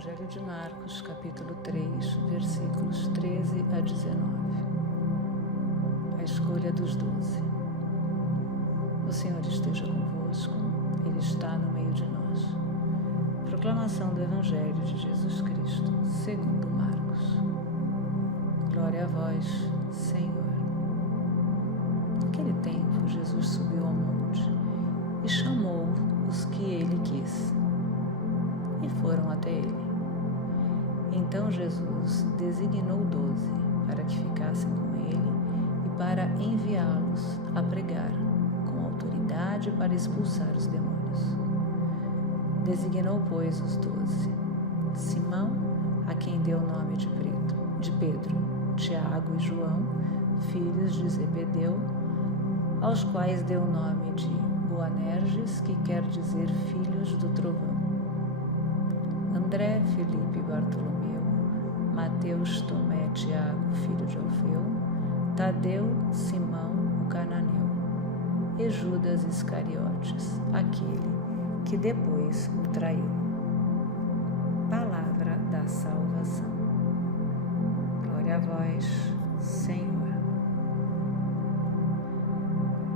Evangelho de Marcos, capítulo 3, versículos 13 a 19. A escolha dos 12. O Senhor esteja convosco, Ele está no meio de nós. Proclamação do Evangelho de Jesus Cristo, segundo Marcos. Glória a vós, Senhor. Naquele tempo, Jesus subiu ao monte e chamou os que ele quis, e foram até ele. Então Jesus designou 12 para que ficassem com ele e para enviá-los a pregar com autoridade para expulsar os demônios. Designou, pois, os 12: Simão, a quem deu o nome de Pedro, Tiago e João, filhos de Zebedeu, aos quais deu o nome de Boanerges, que quer dizer filhos do trovão, André, Felipe e Bartolomeu, Mateus, Tomé, Tiago, filho de Alfeu, Tadeu, Simão, o cananeu, e Judas Iscariotes, aquele que depois o traiu. Palavra da salvação. Glória a vós, Senhor.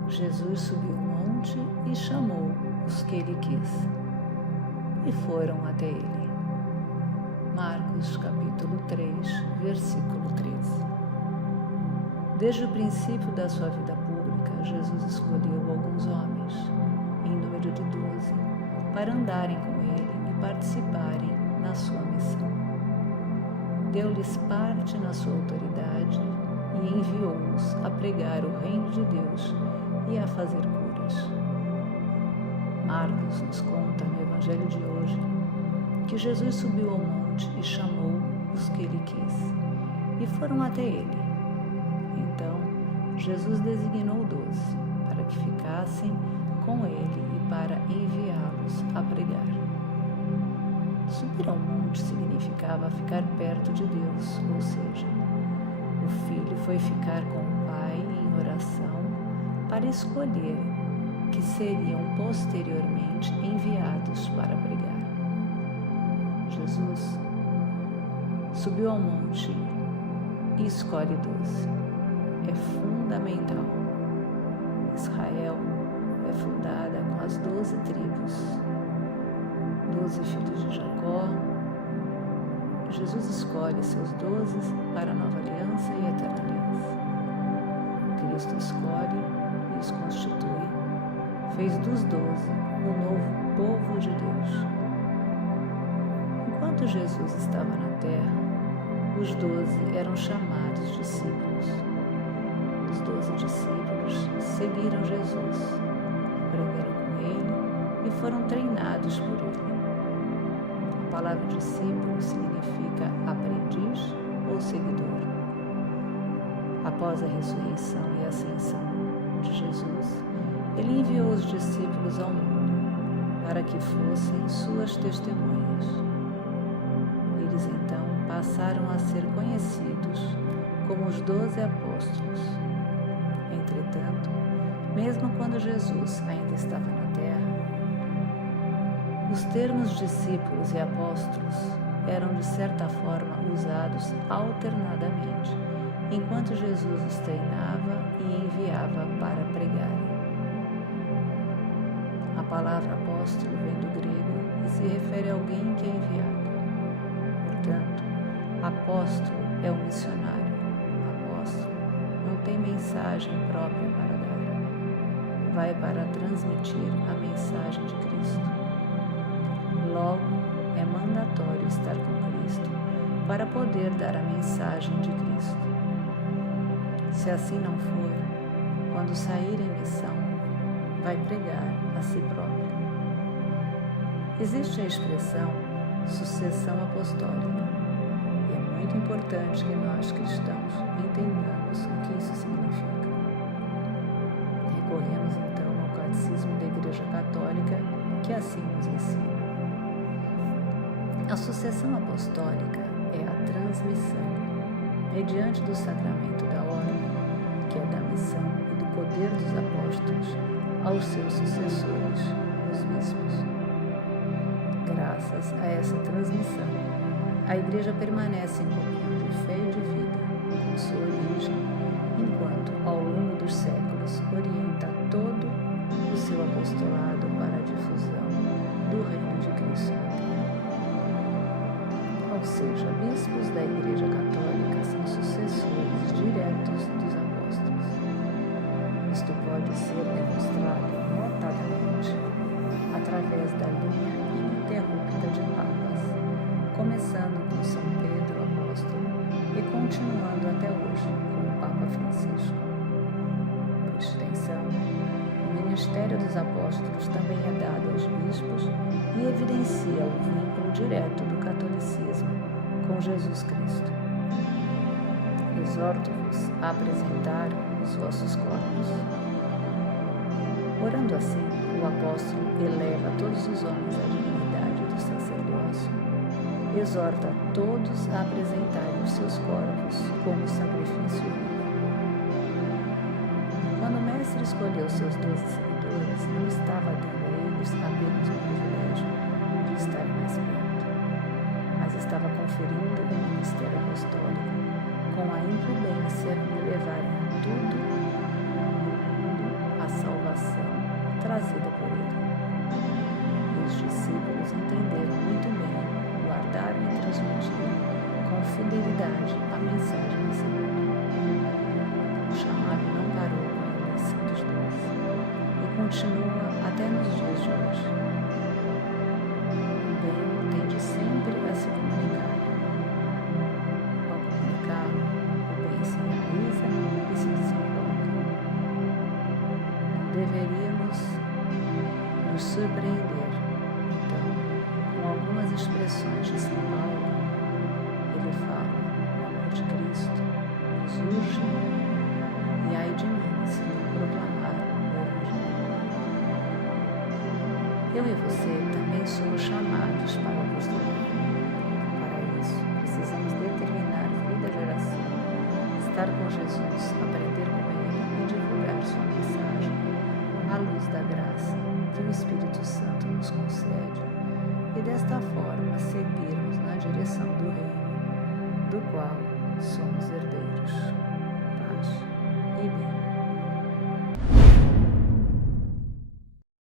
Jesus subiu o monte e chamou os que ele quis, e foram até ele. Marcos, capítulo 3, versículo 13. Desde o princípio da sua vida pública, Jesus escolheu alguns homens, em número de 12, para andarem com ele e participarem na sua missão. Deu-lhes parte na sua autoridade e enviou-os a pregar o reino de Deus e a fazer curas. Marcos nos conta no Evangelho de hoje que Jesus subiu ao monte e chamou os que ele quis, e foram até ele. Então, Jesus designou 12 para que ficassem com ele e para enviá-los a pregar. Subir ao monte significava ficar perto de Deus, ou seja, o Filho foi ficar com o Pai em oração para escolher que seriam posteriormente enviados para pregar. Jesus subiu ao monte e escolhe 12. É fundamental. Israel é fundada com as 12 tribos, 12 filhos de Jacó. Jesus escolhe seus 12 para a nova aliança e a eterna aliança. Cristo escolhe e os constitui, fez dos 12 o novo povo de Deus. Enquanto Jesus estava na terra, os 12 eram chamados discípulos. Os 12 discípulos seguiram Jesus, aprenderam com ele e foram treinados por ele. A palavra discípulo significa aprendiz ou seguidor. Após a ressurreição e ascensão de Jesus, ele enviou os discípulos ao mundo para que fossem suas testemunhas. Eles então passaram a ser conhecidos como os 12 apóstolos. Entretanto, mesmo quando Jesus ainda estava na terra, os termos discípulos e apóstolos eram de certa forma usados alternadamente, enquanto Jesus os treinava e enviava para pregarem. A palavra apóstolo vem do grego e se refere a alguém que é enviado. Portanto, apóstolo é um missionário. Apóstolo não tem mensagem própria para dar. Vai para transmitir a mensagem de Cristo. Logo, é mandatório estar com Cristo para poder dar a mensagem de Cristo. Se assim não for, quando sair em missão, vai pregar a si próprio. Existe a expressão sucessão apostólica, e é muito importante que nós cristãos entendamos o que isso significa. Recorremos então ao Catecismo da Igreja Católica, que assim nos ensina. A sucessão apostólica é a transmissão, mediante do sacramento da ordem, que é da missão e do poder dos apóstolos, aos seus sucessores, os bispos. graças a essa transmissão, a Igreja permanece em comunhão de fé e de vida com sua origem, enquanto, ao longo dos séculos, orienta todo o seu apostolado para a difusão do reino de Cristo na Terra. Ou seja, bispos da Igreja Católica são sucessores diretos dos apóstolos. Isto pode ser demonstrado notadamente através da linha ininterrupta de papas, começando com São Pedro Apóstolo e continuando até hoje com o Papa Francisco. Por extensão, o ministério dos apóstolos também é dado aos bispos e evidencia o vínculo direto do catolicismo com Jesus Cristo. Exorto-vos a apresentar os vossos corpos. Orando assim, o apóstolo eleva todos os homens à dignidade do sacerdócio. Exorta todos a apresentarem os seus corpos como sacrifício vivo. Quando o Mestre escolheu seus 12 seguidores, não estava dando a eles apenas o privilégio de estar mais perto, mas estava conferindo o ministério apostólico com a incumbência de levarem a tudo no mundo a salvação trazida por ele. E os discípulos entenderam muito bem, guardaram e transmitiram com fidelidade a mensagem recebida. O chamado não parou com a eleição dos 12 e continua até nos dias de hoje. O bem tende sempre a se comunicar. Ao comunicá-lo, o bem se realiza e se desenvolve. Não deveríamos nos surpreender, então, com algumas expressões de São Paulo. Ele fala: o amor de Cristo nos urge, e ai de mim se não proclamar o Evangelho. Eu e você também somos chamados para o apostolado. Para isso, precisamos determinar vida de oração, estar com Jesus, aprender com Ele e divulgar sua mensagem, à luz da graça que o Espírito Santo nos concede, e desta forma seguirmos na direção do reino, do qual somos herdeiros.